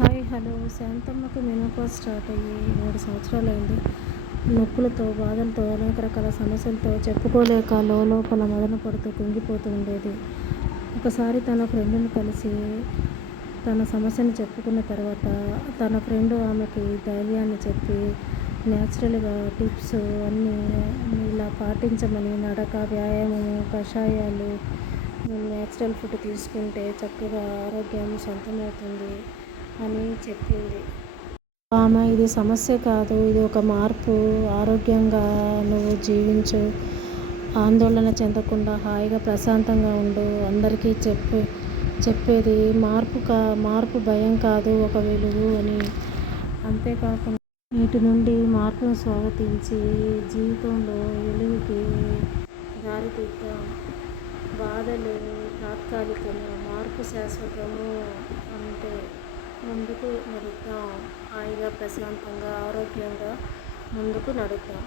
Hi hello శాంతమ్మకు menopause start అయ్యి 3 సంవత్సరాలైంది. నొప్పులతో, బాధలతో, అనేక రకాల సమస్యలతో చెప్పుకోలేక లోలోపల మదన పడుతూ కుంగిపోతూ ఉండేది. ఒకసారి తన ఫ్రెండుని కలిసి తన సమస్యను చెప్పుకున్న తర్వాత తన ఫ్రెండు ఆమెకి ధైర్యాన్ని చెప్పి న్యాచురల్గా టిప్స్ అన్నీ ఇలా పాటించమని, నడక, వ్యాయామము, కషాయాలు, న్యాచురల్ ఫుడ్ తీసుకుంటే చక్కగా ఆరోగ్యం సొంతమవుతుంది అని చెప్పింది. ఆమె ఇది సమస్య కాదు, ఇది ఒక మార్పు. ఆరోగ్యంగా నువ్వు జీవించు, ఆందోళన చెందకుండా హాయిగా ప్రశాంతంగా ఉండు. అందరికీ చెప్పేది మార్పు భయం కాదు, ఒక వెలుగు అని. అంతేకాకుండా నేటి నుండి మార్పును స్వాగతించి జీవితంలో వెలుగుకి దారితీద్దాం. బాధలు తాత్కాలికము, మార్పు శాశ్వతము. అంటే ముందుకు నడుద్దాం, హాయిగా ప్రశాంతంగా ఆరోగ్యంగా ముందుకు నడుద్దాం.